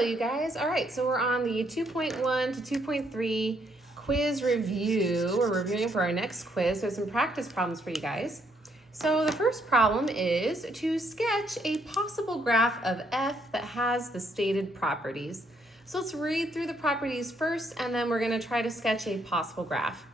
Hello, you guys. All right, so we're on the 2.1 to 2.3 quiz review. We're reviewing for our next quiz. There's some practice problems for you guys. So the first problem is to sketch a possible graph of f that has the stated properties. So let's read through the properties first, and then we're going to try to sketch a possible graph.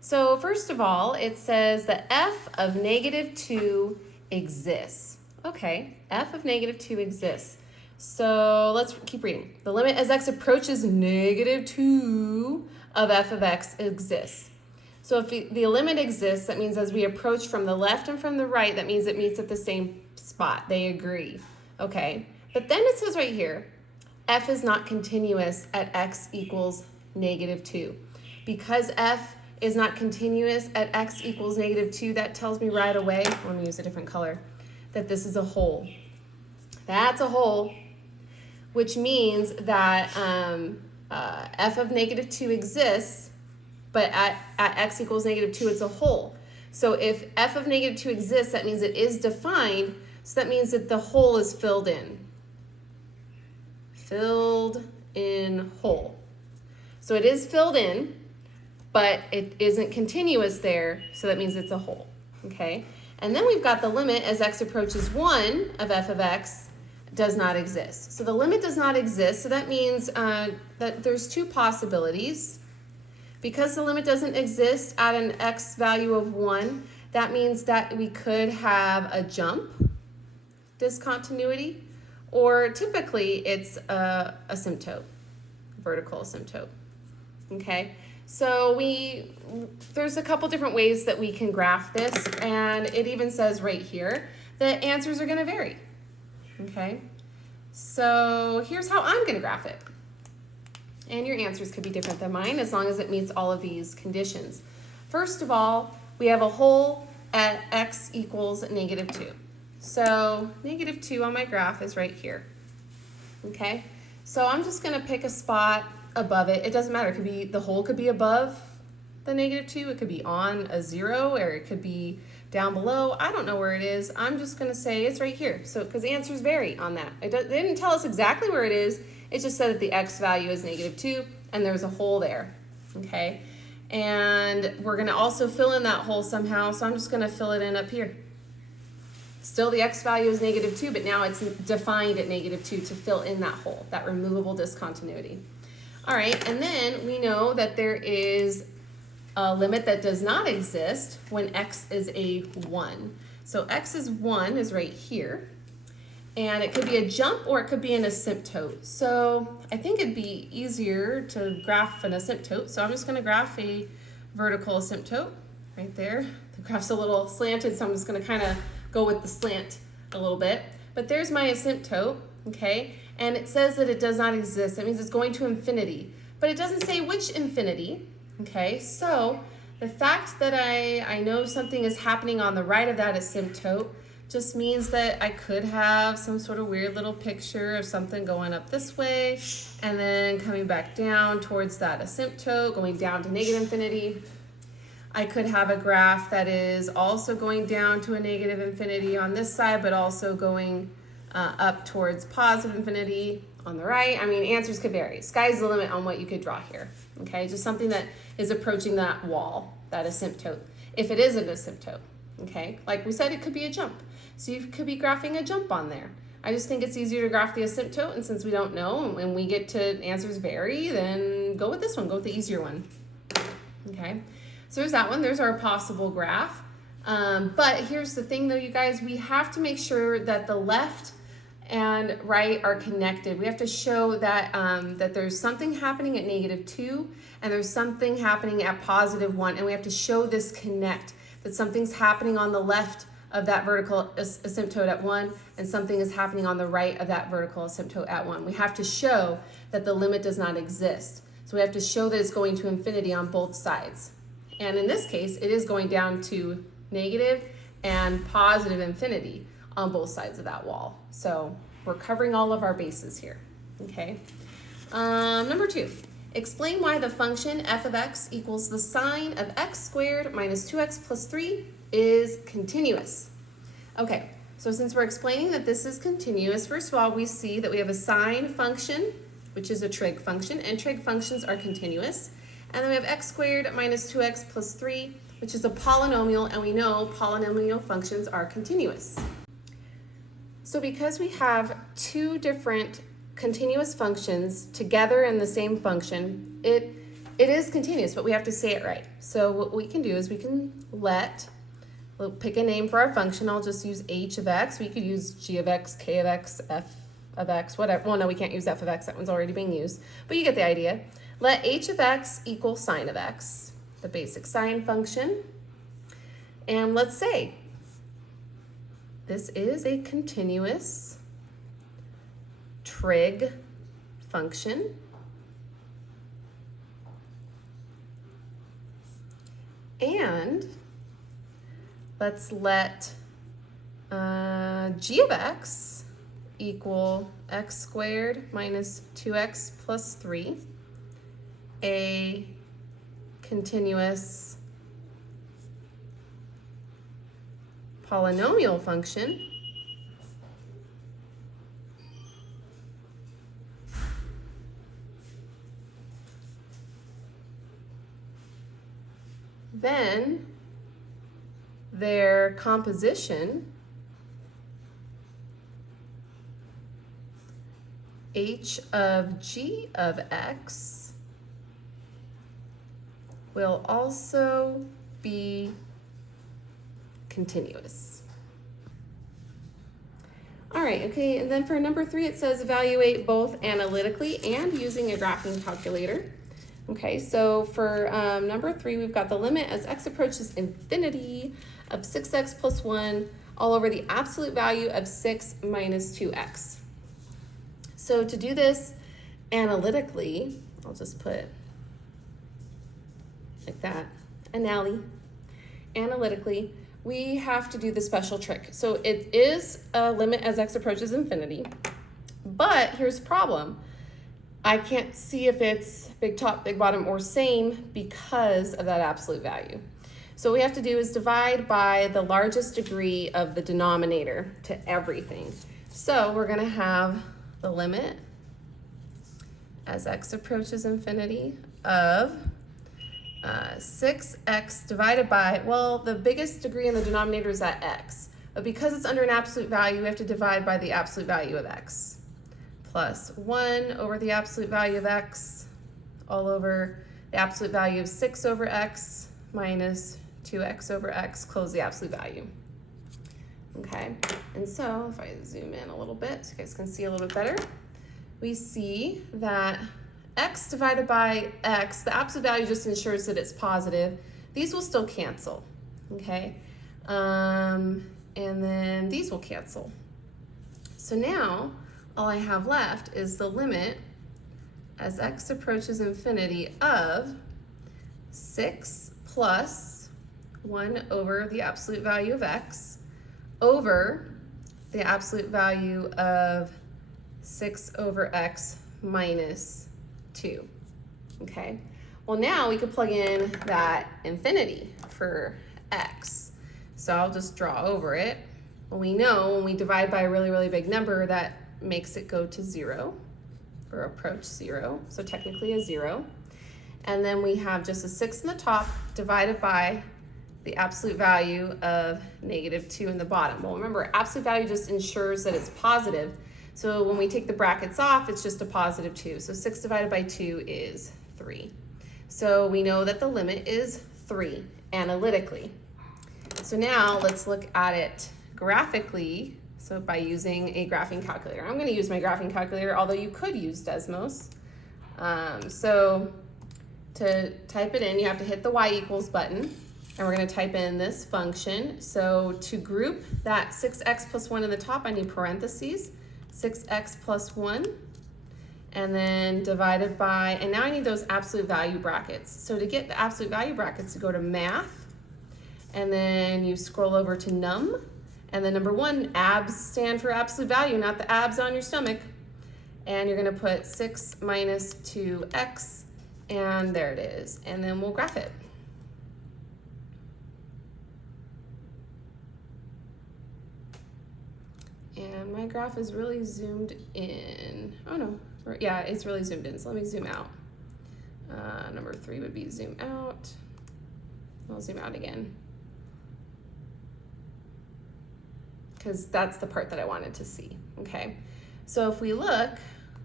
So first of all, it says that f of negative 2 exists. Okay, f of negative 2 exists. So let's keep reading. The limit as x approaches negative 2 of f of x exists. So if the limit exists, that means as we approach from the left and from the right, that means it meets at the same spot. They agree. Okay, but then it says right here, f is not continuous at x equals negative 2. Because f is not continuous at x equals negative 2, that tells me right away, let me use a different color, that this is a hole. That's a hole, which means that f of negative 2 exists, but at x equals negative 2, it's a hole. So if f of negative 2 exists, that means it is defined, so that means that the hole is filled in. Filled in hole. So it is filled in, but it isn't continuous there, so that means it's a hole, okay? And then we've got the limit as x approaches 1 of f of x does not exist. So the limit does not exist, so that means that there's two possibilities. Because the limit doesn't exist at an x value of 1, that means that we could have a jump discontinuity, or typically it's a asymptote, vertical asymptote, okay? So there's a couple different ways that we can graph this, and it even says right here that answers are gonna vary, okay? So here's how I'm gonna graph it. And your answers could be different than mine as long as it meets all of these conditions. First of all, we have a hole at x equals negative 2. So negative 2 on my graph is right here, okay? So I'm just gonna pick a spot above it. It doesn't matter, it could be, the hole could be above the negative 2, it could be on a 0, or it could be down below. I don't know where it is. I'm just gonna say it's right here. So, because answers vary on that. They didn't tell us exactly where it is, it just said that the x value is negative 2 and there's a hole there, okay? And we're gonna also fill in that hole somehow, so I'm just gonna fill it in up here. Still the x value is negative 2, but now it's defined at negative 2 to fill in that hole, that removable discontinuity. All right, and then we know that there is a limit that does not exist when x is a 1. So x is 1 is right here. And it could be a jump or it could be an asymptote. So I think it'd be easier to graph an asymptote. So I'm just gonna graph a vertical asymptote right there. The graph's a little slanted, so I'm just gonna kind of go with the slant a little bit. But there's my asymptote, okay? And it says that it does not exist. That means it's going to infinity. But it doesn't say which infinity, okay? So the fact that I know something is happening on the right of that asymptote just means that I could have some sort of weird little picture of something going up this way and then coming back down towards that asymptote, going down to negative infinity. I could have a graph that is also going down to a negative infinity on this side, but also going up towards positive infinity on the right. I mean, answers could vary. Sky's the limit on what you could draw here, okay? Just something that is approaching that wall, that asymptote, if it is an asymptote, okay? Like we said, it could be a jump. So you could be graphing a jump on there. I just think it's easier to graph the asymptote, and since we don't know, and when we get to answers vary, then go with this one, go with the easier one. Okay, so there's that one, there's our possible graph. But here's the thing though, you guys, we have to make sure that the left and right are connected. We have to show that, that there's something happening at negative 2, and there's something happening at positive 1, and we have to show this connect, that something's happening on the left of that vertical asymptote at 1, and something is happening on the right of that vertical asymptote at 1. We have to show that the limit does not exist. So we have to show that it's going to infinity on both sides. And in this case, it is going down to negative and positive infinity on both sides of that wall. So we're covering all of our bases here, okay? Number 2, explain why the function f of x equals the sine of x squared minus 2x plus 3 is continuous. Okay, so since we're explaining that this is continuous, first of all, we see that we have a sine function which is a trig function, and trig functions are continuous. And then we have x squared minus 2x plus 3, which is a polynomial, and we know polynomial functions are continuous. So because we have two different continuous functions together in the same function, it is continuous, but we have to say it right. So what we can do is we'll pick a name for our function. I'll just use h of x. We could use g of x, k of x, f of x, whatever. Well, no, we can't use f of x. That one's already being used, but you get the idea. Let h of x equal sine of x, the basic sine function. And let's say this is a continuous trig function. And let's let g of x equal x squared minus 2x plus 3, a continuous polynomial function. Then their composition, h of g of x, will also be continuous. All right, okay, and then for number 3, it says evaluate both analytically and using a graphing calculator. Okay, so for number 3, we've got the limit as x approaches infinity of 6x plus 1 all over the absolute value of 6 minus 2x. So to do this analytically, I'll just put like that, analytically, we have to do the special trick. So it is a limit as x approaches infinity, but here's the problem. I can't see if it's big top, big bottom, or same because of that absolute value. So what we have to do is divide by the largest degree of the denominator to everything. So we're gonna have the limit as x approaches infinity of 6x divided by, well, the biggest degree in the denominator is at x, but because it's under an absolute value, we have to divide by the absolute value of x, plus 1 over the absolute value of x, all over the absolute value of 6 over x, minus 2x over x, close the absolute value. Okay, and so if I zoom in a little bit so you guys can see a little bit better, we see that x divided by x, the absolute value just ensures that it's positive. These will still cancel, okay? And then these will cancel. So now all I have left is the limit as x approaches infinity of 6 plus 1 over the absolute value of x over the absolute value of 6 over x minus 2, okay? Well, now we could plug in that infinity for x. So I'll just draw over it. Well, we know when we divide by a really, really big number, that makes it go to 0 or approach 0, so technically a 0. And then we have just a 6 in the top divided by the absolute value of -2 in the bottom. Well, remember, absolute value just ensures that it's positive. So when we take the brackets off, it's just a +2. So 6 divided by 2 is 3. So we know that the limit is 3 analytically. So now let's look at it graphically. So by using a graphing calculator. I'm going to use my graphing calculator, although you could use Desmos. So to type it in, you have to hit the y equals button. And we're going to type in this function. So to group that 6x plus 1 in the top, I need parentheses. 6x plus 1, and then divided by, and now I need those absolute value brackets. So to get the absolute value brackets, you go to math, and then you scroll over to num, and then number 1, abs stand for absolute value, not the abs on your stomach. And you're gonna put 6 minus 2x, and there it is. And then we'll graph it. And my graph is really zoomed in. Oh no, yeah, it's really zoomed in, so let me zoom out. Number 3 would be zoom out. I'll zoom out again, because that's the part that I wanted to see, okay? So if we look,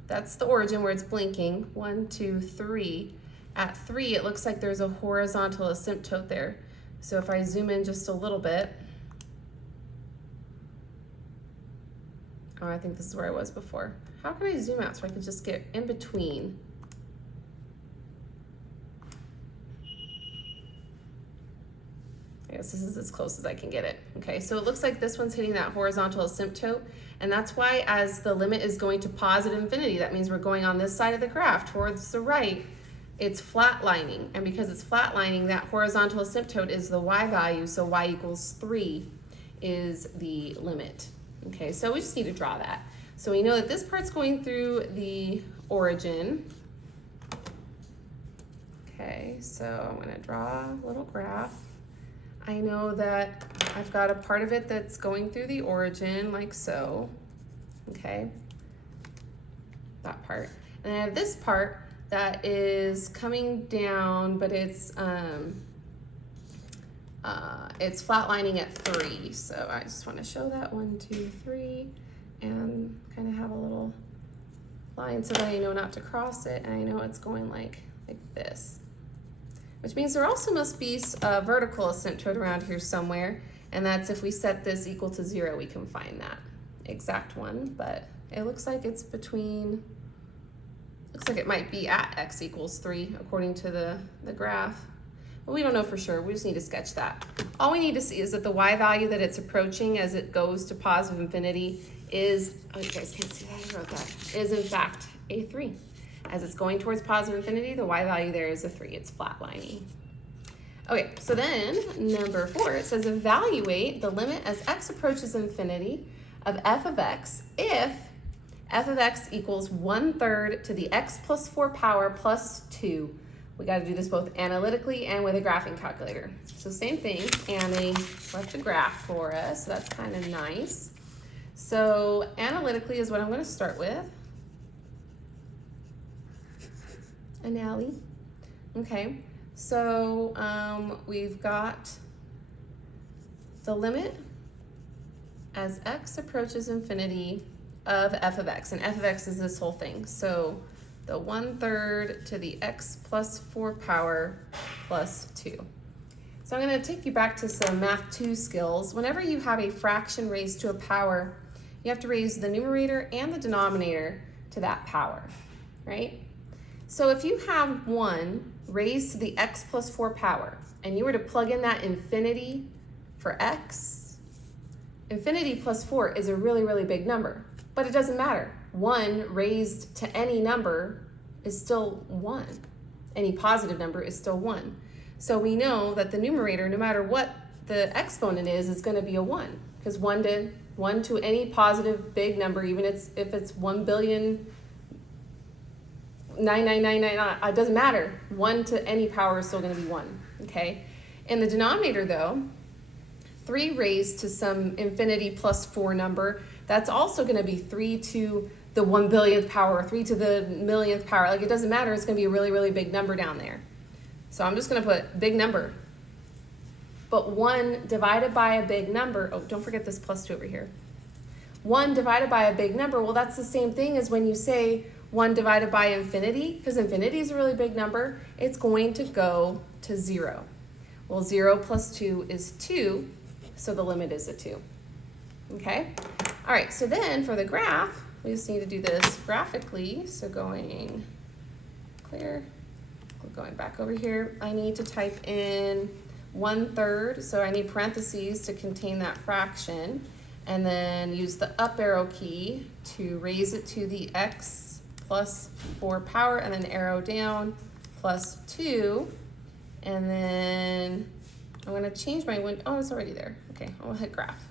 that's the origin where it's blinking, 1, 2, 3. At 3, it looks like there's a horizontal asymptote there. So if I zoom in just a little bit, oh, I think this is where I was before. How can I zoom out so I can just get in between? I guess this is as close as I can get it. Okay, so it looks like this one's hitting that horizontal asymptote, and that's why as the limit is going to positive infinity, that means we're going on this side of the graph towards the right, it's flatlining. And because it's flatlining, that horizontal asymptote is the y value, so y equals 3 is the limit. Okay, so we just need to draw that. So we know that this part's going through the origin. Okay, so I'm gonna draw a little graph. I know that I've got a part of it that's going through the origin, like so, okay? That part. And I have this part that is coming down, but it's flatlining at 3. So I just want to show that 1, 2, 3, and kind of have a little line so that I know not to cross it, and I know it's going like this. Which means there also must be a vertical asymptote around here somewhere, and that's if we set this equal to 0, we can find that exact one, but it looks like it's between, looks like it might be at x equals 3 according to the graph. But we don't know for sure, we just need to sketch that. All we need to see is that the y value that it's approaching as it goes to positive infinity is, oh you guys can't see that, I wrote that, is in fact a 3. As it's going towards positive infinity, the y value there is a 3, it's flatlining. Okay, so then number 4, it says evaluate the limit as x approaches infinity of f of x if f of x equals 1/3 to the x plus 4 power plus 2. We got to do this both analytically and with a graphing calculator. So same thing, and they left a graph for us, so that's kind of nice. So analytically is what I'm going to start with. Anally. Okay, so we've got the limit as x approaches infinity of f of x, and f of x is this whole thing. So the 1/3 to the x plus 4 power plus 2. So I'm going to take you back to some Math 2 skills. Whenever you have a fraction raised to a power, you have to raise the numerator and the denominator to that power, right? So if you have 1 raised to the x plus 4 power, and you were to plug in that infinity for x, infinity plus 4 is a really, really big number, but it doesn't matter. 1 raised to any number is still 1. Any positive number is still 1. So we know that the numerator, no matter what the exponent is going to be a 1, because 1 to any positive big number, even if it's 1,000,000,99999, it doesn't matter. 1 to any power is still going to be 1, okay? In the denominator, though, 3 raised to some infinity plus 4 number, that's also going to be 3 to the 1,000,000,000th power, or 3 to the 1,000,000th power. Like, it doesn't matter. It's going to be a really, really big number down there. So I'm just going to put big number. But 1 divided by a big number, oh, don't forget this plus 2 over here. 1 divided by a big number, well, that's the same thing as when you say 1 divided by infinity, because infinity is a really big number, it's going to go to 0. Well, 0 plus 2 is 2, so the limit is a 2. Okay? All right, so then for the graph, we just need to do this graphically. So going clear, going back over here, I need to type in 1/3, so I need parentheses to contain that fraction, and then use the up arrow key to raise it to the x plus 4 power, and then arrow down plus 2, and then I'm going to change my window. Oh, it's already there. Okay, I'll hit graph.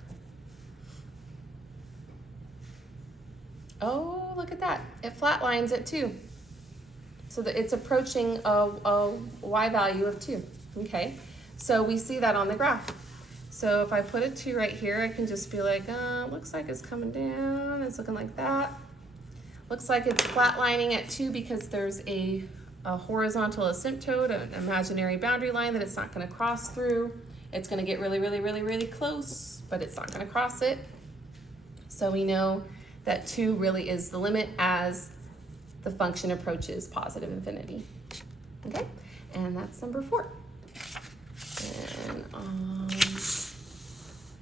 Oh, look at that. It flatlines at 2. So that it's approaching a y value of 2. Okay, so we see that on the graph. So if I put a 2 right here, I can just be like, looks like it's coming down. It's looking like that. Looks like it's flatlining at 2 because there's a horizontal asymptote, an imaginary boundary line that it's not going to cross through. It's going to get really, really, really, really close, but it's not going to cross it. So we know that 2 really is the limit as the function approaches positive infinity. Okay, and that's number 4. And on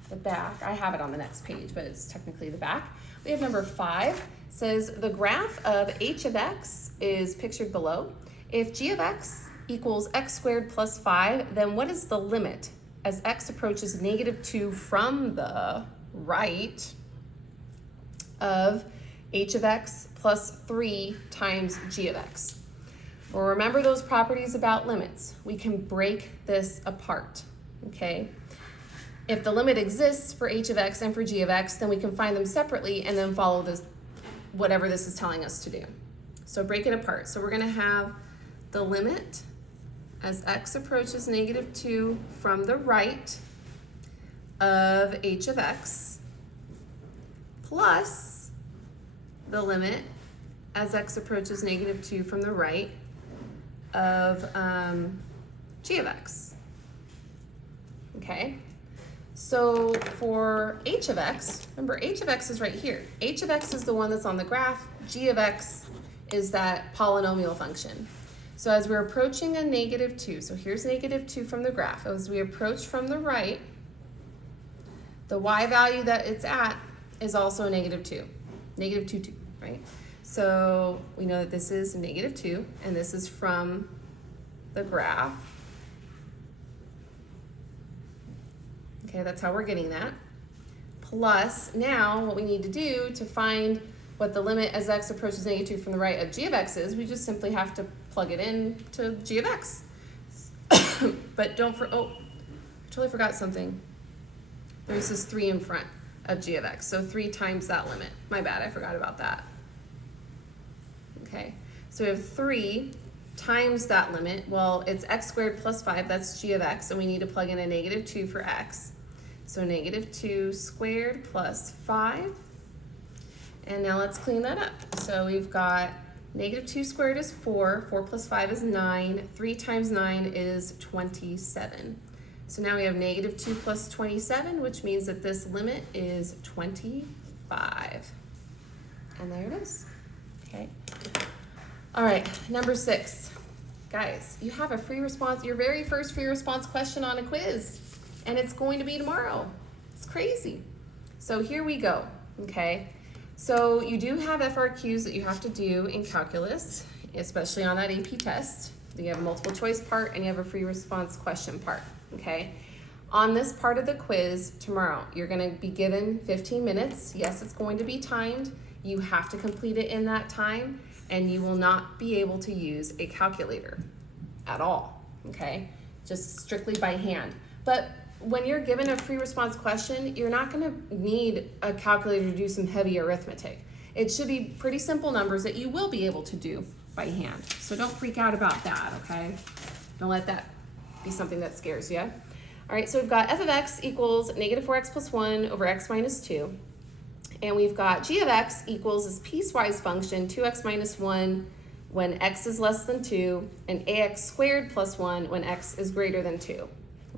the back, I have it on the next page, but it's technically the back. We have number 5. Says the graph of h of x is pictured below. If g of x equals x squared plus 5, then what is the limit as x approaches negative 2 from the right of h of x plus 3 times g of x? Well, remember those properties about limits. We can break this apart, okay? If the limit exists for h of x and for g of x, then we can find them separately and then follow this, whatever this is telling us to do. So break it apart. So we're going to have the limit as x approaches negative 2 from the right of h of x plus the limit as x approaches negative 2 from the right of g of x. Okay? So for h of x, remember h of x is right here. H of x is the one that's on the graph. G of x is that polynomial function. So as we're approaching a negative 2, so here's negative 2 from the graph. As we approach from the right, the y value that it's at is also negative 2. Negative 2, 2, right? So we know that this is negative 2, and this is from the graph. Okay, that's how we're getting that. Plus, now what we need to do to find what the limit as x approaches negative 2 from the right of g of x is, we just simply have to plug it in to g of x. But I totally forgot something. There's this 3 in front of g of x, so 3 times that limit. My bad, I forgot about that. Okay, so we have 3 times that limit. Well, it's x squared plus 5, that's g of x, and we need to plug in a negative 2 for x. So negative 2 squared plus 5. And now let's clean that up. So we've got negative 2 squared is 4, 4 plus 5 is 9, 3 times 9 is 27. So now we have negative 2 plus 27, which means that this limit is 25. And there it is. Okay. All right, number 6. Guys, you have a free response, your very first free response question on a quiz, and it's going to be tomorrow. It's crazy. So here we go, okay? So you do have FRQs that you have to do in calculus, especially on that AP test. You have a multiple choice part and you have a free response question part, okay? On this part of the quiz tomorrow, you're gonna be given 15 minutes. Yes, it's going to be timed. You have to complete it in that time, and you will not be able to use a calculator at all, okay? Just strictly by hand. But when you're given a free response question, you're not gonna need a calculator to do some heavy arithmetic. It should be pretty simple numbers that you will be able to do by hand. So don't freak out about that, okay? Don't let that be something that scares you. All right, so we've got f of x equals negative 4x plus 1 over x minus 2. And we've got g of x equals this piecewise function, 2x minus 1 when x is less than 2, and ax squared plus 1 when x is greater than 2,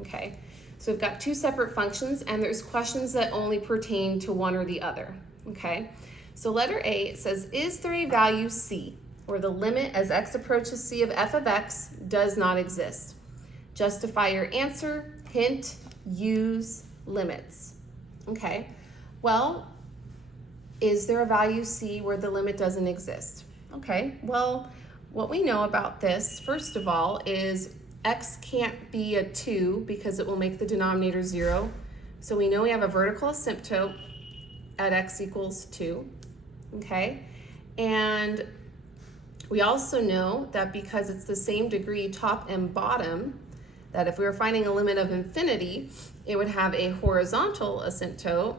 okay? So we've got 2 separate functions, and there's questions that only pertain to one or the other, okay? So letter A, it says, is there a value c where the limit as x approaches c of f of x does not exist? Justify your answer, hint, use limits, okay? Well, is there a value c where the limit doesn't exist? Okay, well, what we know about this, first of all, is x can't be a 2 because it will make the denominator 0. So we know we have a vertical asymptote at x equals 2, okay? And we also know that because it's the same degree top and bottom, that if we were finding a limit of infinity, it would have a horizontal asymptote,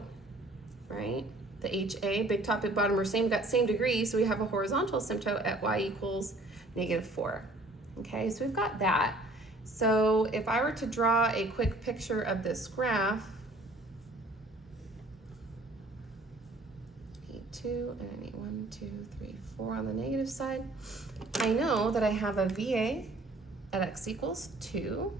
right? The HA, big top, big bottom, are got same degree, so we have a horizontal asymptote at y equals negative 4. Okay, so we've got that. So if I were to draw a quick picture of this graph, I need 2 and I need 1, 2, 3, 4 on the negative side. I know that I have a VA at x equals 2.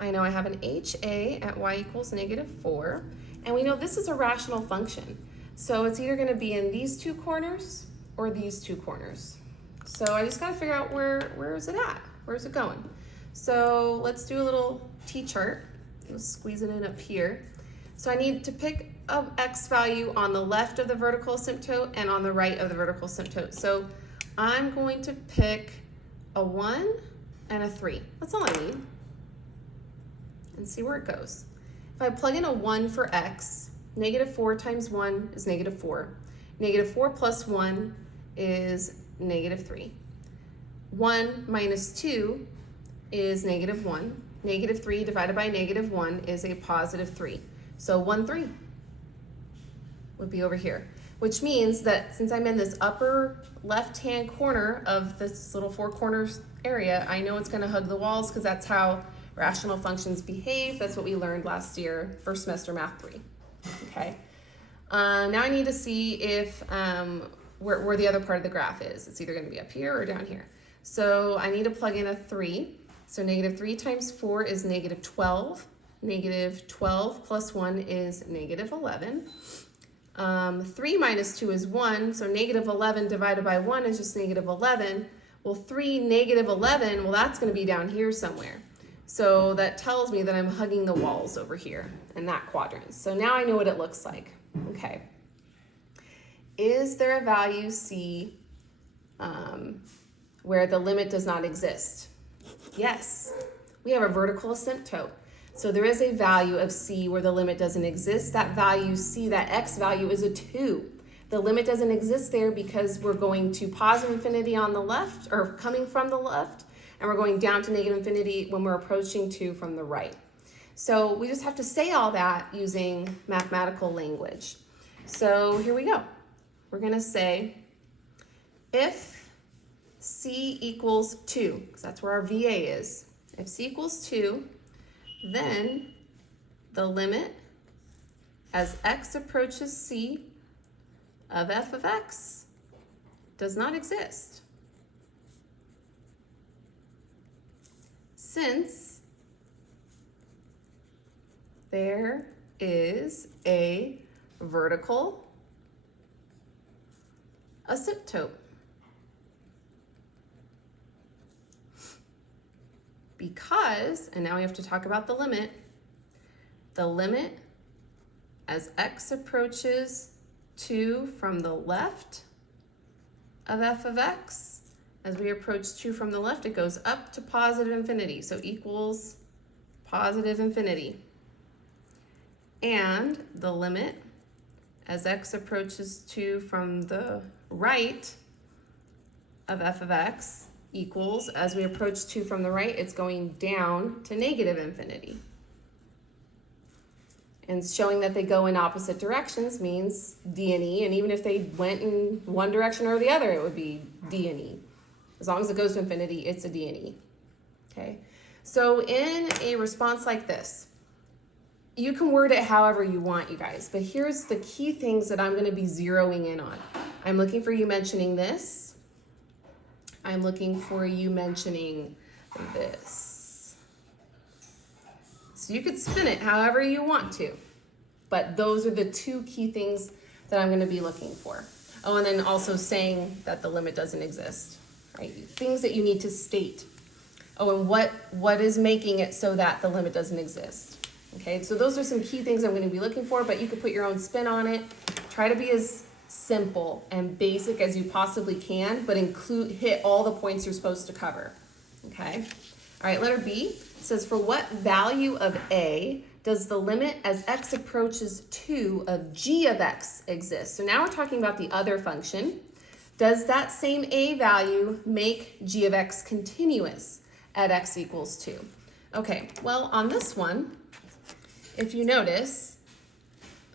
I know I have an HA at y equals -4. And we know this is a rational function. So it's either going to be in these two corners or these two corners. So I just got to figure out where is it at? Where's it going? So let's do a little t-chart. Let's squeeze it in up here. So I need to pick a x value on the left of the vertical asymptote and on the right of the vertical asymptote. So I'm going to pick a 1 and a 3. That's all I need. And see where it goes. If I plug in a 1 for x, -4 times 1 is -4. -4 plus 1 is -3. 1 minus 2 is -1. -3 divided by -1 is a +3. So 1, 3 would be over here, which means that since I'm in this upper left-hand corner of this little 4 corners area, I know it's going to hug the walls because that's how rational functions behave. That's what we learned last year, first semester math 3. Okay. Now I need to see if where the other part of the graph is. It's either going to be up here or down here. So I need to plug in a 3. So -3 times 4 is -12. -12 plus 1 is -11. 3 minus 2 is 1. So -11 divided by 1 is just -11. Well, 3 -11, well, that's going to be down here somewhere. So that tells me that I'm hugging the walls over here in that quadrant. So now I know what it looks like. Okay. Is there a value C where the limit does not exist? Yes. We have a vertical asymptote. So there is a value of C where the limit doesn't exist. That value C, that x value, is a 2. The limit doesn't exist there because we're going to positive infinity on the left, or coming from the left, and we're going down to negative infinity when we're approaching 2 from the right. So we just have to say all that using mathematical language. So here we go. We're going to say if C equals 2, because that's where our VA is. If C equals 2, then the limit as x approaches C of f of x does not exist. Since there is a vertical asymptote. Because, and now we have to talk about the limit as x approaches 2 from the left of f of x, as we approach 2 from the left, it goes up to positive infinity, so equals positive infinity. And the limit as x approaches 2 from the right of f of x equals, as we approach 2 from the right, it's going down to negative infinity. And showing that they go in opposite directions means D and E, and even if they went in one direction or the other, it would be D and E. As long as it goes to infinity, it's a D and E. Okay? So in a response like this, you can word it however you want, you guys, but here's the key things that I'm going to be zeroing in on. I'm looking for you mentioning this. I'm looking for you mentioning this. So you could spin it however you want to, but those are the two key things that I'm going to be looking for. Oh, and then also saying that the limit doesn't exist, right? Things that you need to state. Oh, and what is making it so that the limit doesn't exist? Okay, so those are some key things I'm going to be looking for, but you could put your own spin on it. Try to be as simple and basic as you possibly can, but hit all the points you're supposed to cover. Okay? All right, letter B says, for what value of A does the limit as x approaches 2 of g of x exist? So now we're talking about the other function. Does that same A value make g of x continuous at x equals 2? Okay, well, on this one, if you notice,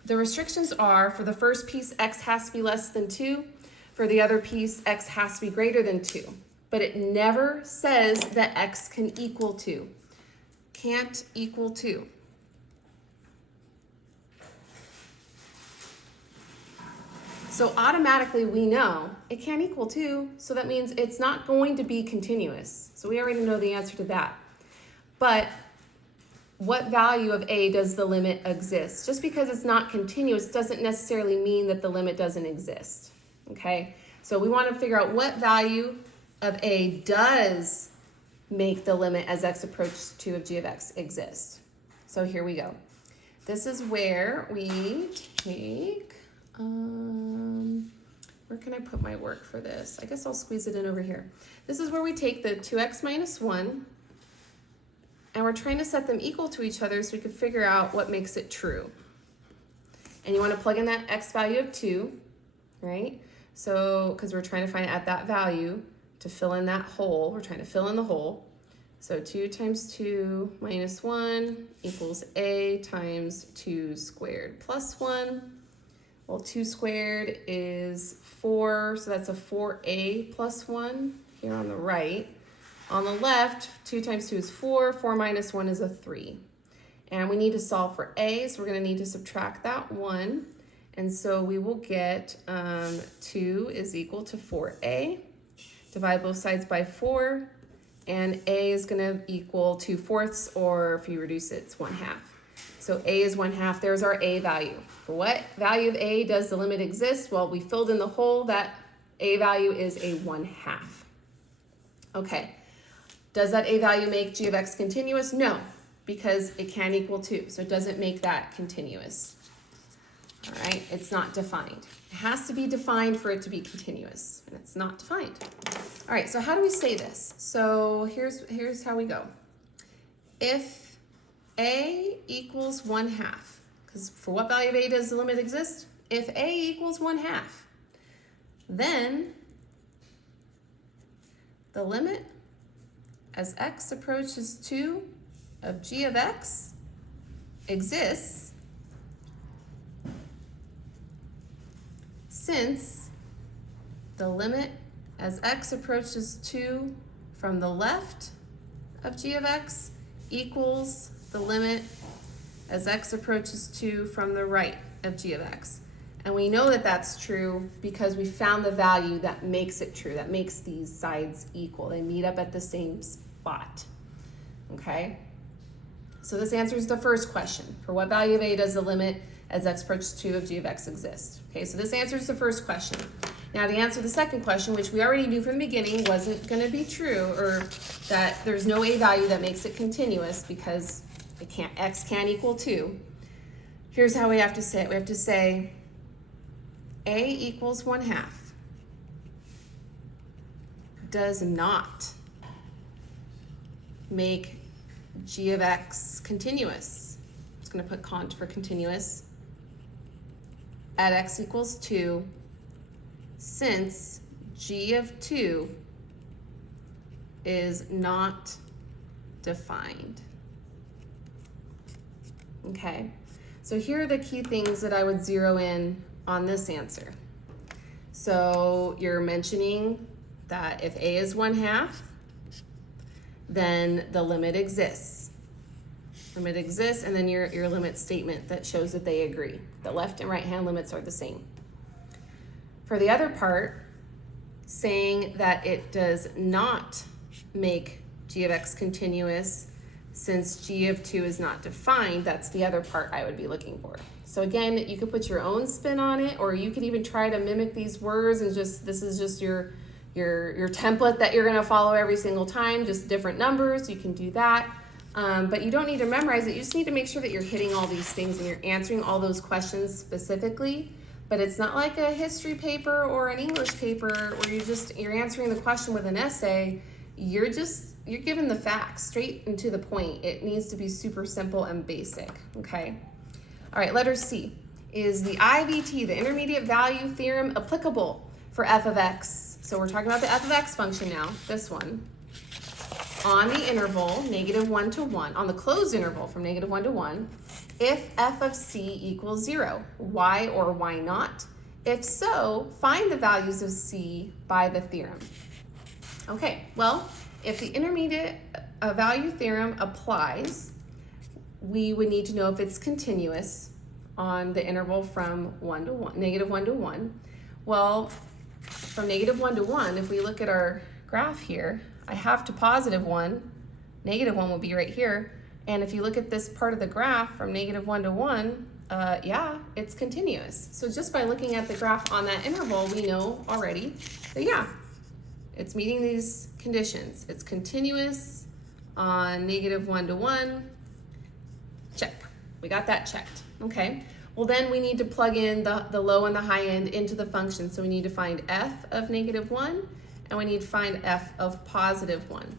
the restrictions are, for the first piece, x has to be less than 2. For the other piece, x has to be greater than 2. but it never says that x can equal 2. Can't equal 2. So automatically we know it can't equal 2, so that means it's not going to be continuous. So we already know the answer to that. But what value of a does the limit exist? Just because it's not continuous doesn't necessarily mean that the limit doesn't exist, okay? So we want to figure out what value of a does make the limit as x approaches 2 of g of x exist. So here we go. This is where we take, where can I put my work for this? I guess I'll squeeze it in over here. This is where we take the 2x minus 1, and we're trying to set them equal to each other so we can figure out what makes it true. And you want to plug in that x value of 2, right? So, because we're trying to find at that value to fill in that hole, we're trying to fill in the hole. So 2 times 2 minus 1 equals a times 2 squared plus 1. Well, 2 squared is 4, so that's a 4a plus 1 here on the right. On the left, 2 times 2 is 4, 4 minus 1 is a 3. And we need to solve for a, so we're going to need to subtract that 1. And so we will get 2 is equal to 4a. Divide both sides by 4, and a is going to equal 2/4, or if you reduce it, it's 1/2. So a is 1/2. There's our a value. For what value of a does the limit exist? Well, we filled in the hole. That a value is a 1/2. Okay. Does that a value make g of x continuous? No, because it can't equal 2. So it doesn't make that continuous. All right, it's not defined. It has to be defined for it to be continuous, and it's not defined. All right, so how do we say this? So here's how we go. If a equals 1/2, because for what value of a does the limit exist? If a equals 1/2, then the limit as x approaches 2 of g of x exists since the limit as x approaches 2 from the left of g of x equals the limit as x approaches 2 from the right of g of x. And we know that that's true because we found the value that makes it true, that makes these sides equal. They meet up at the same spot, okay? So this answers the first question. For what value of a does the limit as x approaches 2 of g of x exist? Okay, so this answers the first question. Now to answer the second question, which we already knew from the beginning wasn't going to be true, or that there's no a value that makes it continuous because it can't, x can't equal 2. Here's how we have to say it. We have to say a equals 1/2 does not make g of x continuous. I'm just going to put cont for continuous at x equals 2, since g of 2 is not defined. Okay, so here are the key things that I would zero in on this answer. So you're mentioning that if a is 1/2, then the limit exists. Limit exists, and then your limit statement that shows that they agree. The left and right hand limits are the same. For the other part, saying that it does not make g of x continuous since g of 2 is not defined, that's the other part I would be looking for. So again, you could put your own spin on it, or you could even try to mimic these words and just, this is just your template that you're gonna follow every single time, just different numbers, you can do that. But you don't need to memorize it, you just need to make sure that you're hitting all these things and you're answering all those questions specifically. But it's not like a history paper or an English paper where you're answering the question with an essay. You're given the facts straight and to the point. It needs to be super simple and basic, okay? All right, letter C. Is the IVT, the intermediate value theorem, applicable for f of x? So we're talking about the f of x function now, this one. On the interval, -1 to 1, on the closed interval from -1 to 1, if f of c equals 0, why or why not? If so, find the values of c by the theorem. Okay, well, if the intermediate value theorem applies, we would need to know if it's continuous on the interval from 1 to 1, negative 1 to 1. Well, from negative 1 to 1, if we look at our graph here, I have to positive 1, negative 1 will be right here. And if you look at this part of the graph from negative 1 to 1, yeah, it's continuous. So just by looking at the graph on that interval, we know already that, yeah, it's meeting these conditions. It's continuous on negative 1 to 1. Check. We got that checked. Okay. Well, then we need to plug in the low and the high end into the function. So we need to find f of negative 1, and we need to find f of positive 1.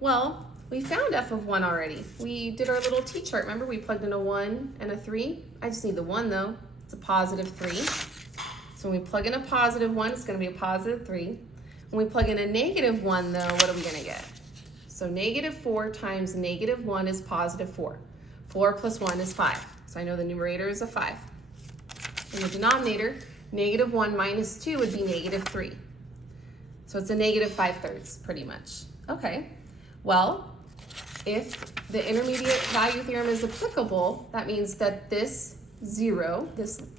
Well, we found f of 1 already. We did our little t-chart. Remember, we plugged in a 1 and a 3. I just need the 1, though. It's a positive 3. So when we plug in a positive 1, it's going to be a positive 3. When we plug in a negative 1, though, what are we going to get? So negative 4 times negative 1 is positive 4. 4 plus 1 is 5. So I know the numerator is a 5. In the denominator, negative 1 minus 2 would be negative 3. So it's a negative 5/3, pretty much. Okay, well, if the intermediate value theorem is applicable, that means that this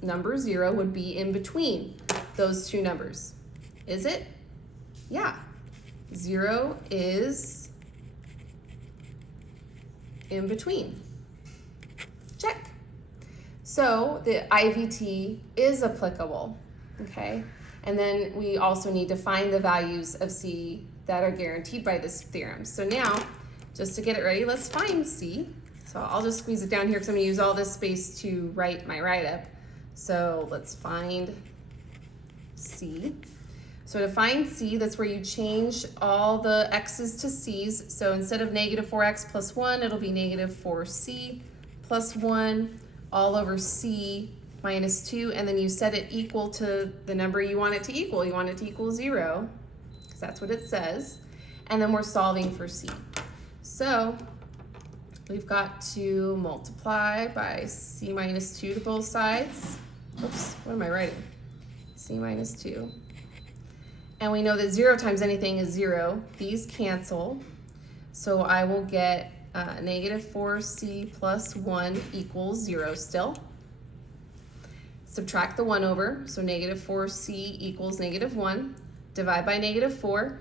number 0, would be in between those two numbers. Is it? Yeah. 0 is in between. Check. So the IVT is applicable, okay? And then we also need to find the values of C that are guaranteed by this theorem. So now, just to get it ready, let's find C. So I'll just squeeze it down here because I'm going to use all this space to write my write-up. So let's find C. So to find C, that's where you change all the x's to c's. So instead of negative 4x plus 1, it'll be negative 4c plus 1 all over c minus 2. And then you set it equal to the number you want it to equal. You want it to equal 0, because that's what it says. And then we're solving for c. So we've got to multiply by c minus 2 to both sides. Oops, what am I writing? C minus 2. And we know that 0 times anything is 0. These cancel. So I will get negative 4c plus 1 equals 0 still. Subtract the 1 over. So negative 4c equals negative 1. Divide by negative 4.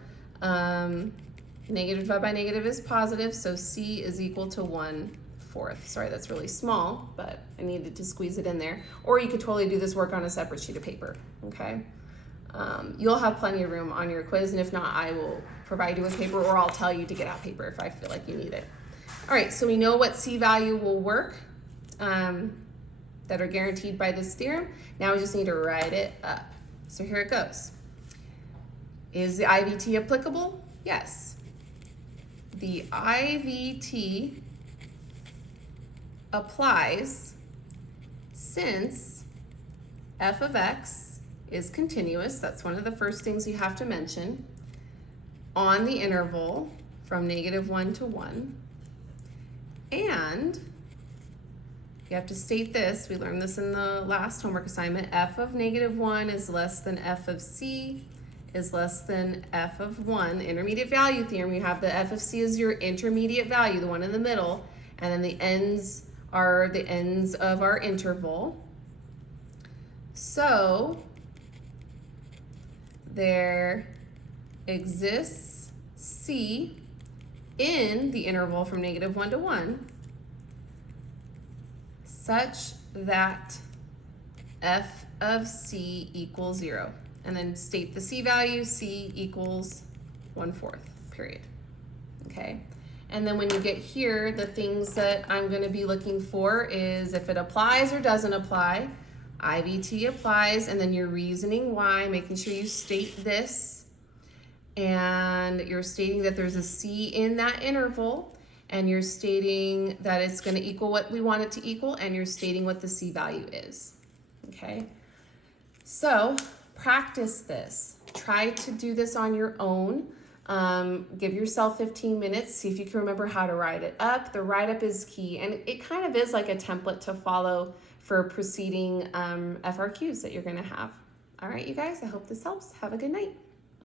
Negative divided by negative is positive. So c is equal to 1/4. Sorry, that's really small, but I needed to squeeze it in there. Or you could totally do this work on a separate sheet of paper. Okay. You'll have plenty of room on your quiz, and if not, I will provide you with paper, or I'll tell you to get out paper if I feel like you need it. All right, so we know what C value will work that are guaranteed by this theorem. Now we just need to write it up. So here it goes. Is the IVT applicable? Yes. The IVT applies since f of x is continuous. That's one of the first things you have to mention on the interval from negative 1 to 1. And you have to state this. We learned this in the last homework assignment. F of negative 1 is less than f of c is less than f of 1. Intermediate value theorem, you have the f of c is your intermediate value, the one in the middle, and then the ends are the ends of our interval. So there exists C in the interval from negative 1 to 1 such that f of c equals 0. And then state the C value, C equals 1/4, period. Okay. And then when you get here, the things that I'm going to be looking for is if it applies or doesn't apply. IVT applies, and then your reasoning why, making sure you state this, and you're stating that there's a C in that interval, and you're stating that it's going to equal what we want it to equal, and you're stating what the C value is. Okay, so practice this. Try to do this on your own. Give yourself 15 minutes, see if you can remember how to write it up. The write-up is key, and it kind of is like a template to follow for preceding FRQs that you're going to have. All right, you guys, I hope this helps. Have a good night.